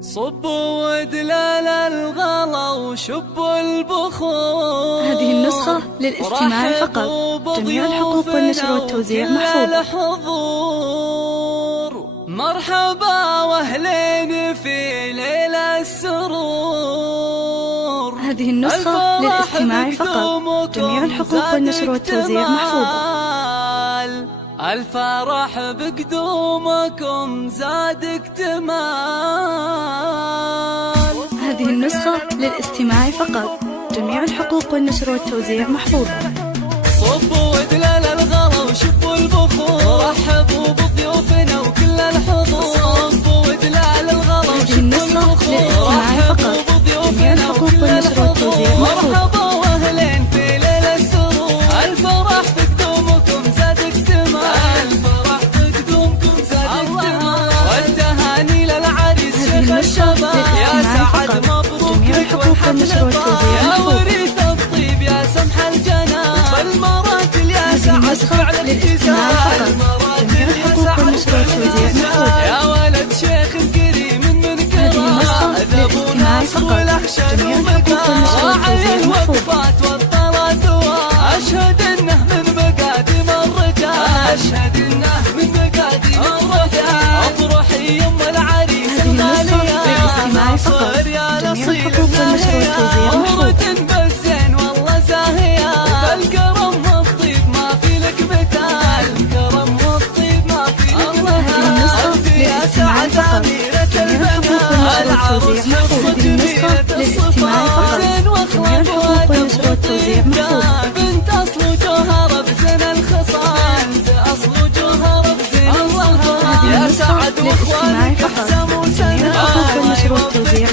صبوا ودلال الغلا وشبوا البخور. هذه النسخة للاستماع فقط. جميع الحقوق والنشر والتوزيع محفوظة. مرحبا واهلين في ليل السرور. هذه النسخة للاستماع فقط. جميع الحقوق والنشر والتوزيع محفوظة. الفرح بقدومكم زاد اكتمال. هذه النسخة للاستماع فقط. جميع الحقوق والنشر والتوزيع محفوظة. صبوا ودلال الغلا وشبوا البخور. رحبوا بضيوفنا وكل الحضور. صبوا ودلال الغلا وشبوا البخور. رحبوا بضيوفنا وكل الحضور. مرحبا واهلين في ليل السرور. الفرح بقدومكم زاد اكتمال. الفرح بقدومكم زاد اكتمال. والتهاني للعريس شيخ الشباب. يا سعد مبروك لك والحفل طاب. يا وريث الطيب يا سمح الجنان. المراتل يا سعد فعل الابتسام. المراتل يا سعد فعل الابتسام. يا ولد شيخ كريم من كرام. ذبوا ناس والاحشد ومقام. راعي الوقفات والطلات. أشهد إنه من مقادم الرجال. أشهد إنه من مقادم الرجال. افرحي يم العريس الغالية. ناصر يا الأصيل الناهية. مهرة بالزين والله زاهية. بالكرم والطيب ما في لك مثال. الكرم والطيب ما في لك مثال. أنت يا سعد أميرة البنات. العروس حصة جميلة الصفات. زين واخلاق وادب وطيب. بنت أصل وجوهرة بزين الخصال. بنت أصل وجوهرة بزين الخصال. يا سعد واخوانك حسام وسناد.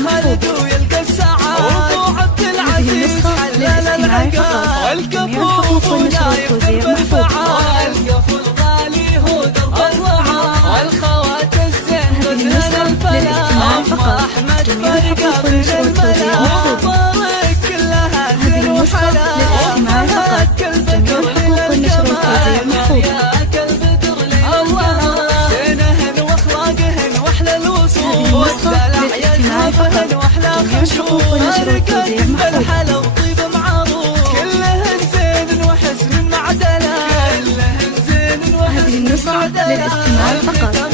خالد ويلقى السعاد. وابو عبد العزيز حلال العقاد. والكفوف ونايف درب الفعال. والكفو الغالي هو درب الوعاد. والخوات الزين غزل الفلاح. أم أحمد فرقة بين الملا. ومبارك كلها زين وحلال. وفهد كالبدر للجمال. يا كالبدر للجمال. زينهن واخلاقهن واحلى الوصول. والدلع يجهفهن واحلى خشوع. رقتن بالحلا وطيب معروف. كلهن زين وحسن مع دلال. كلهن زين وحسن مع دلال. للاستماع فقط.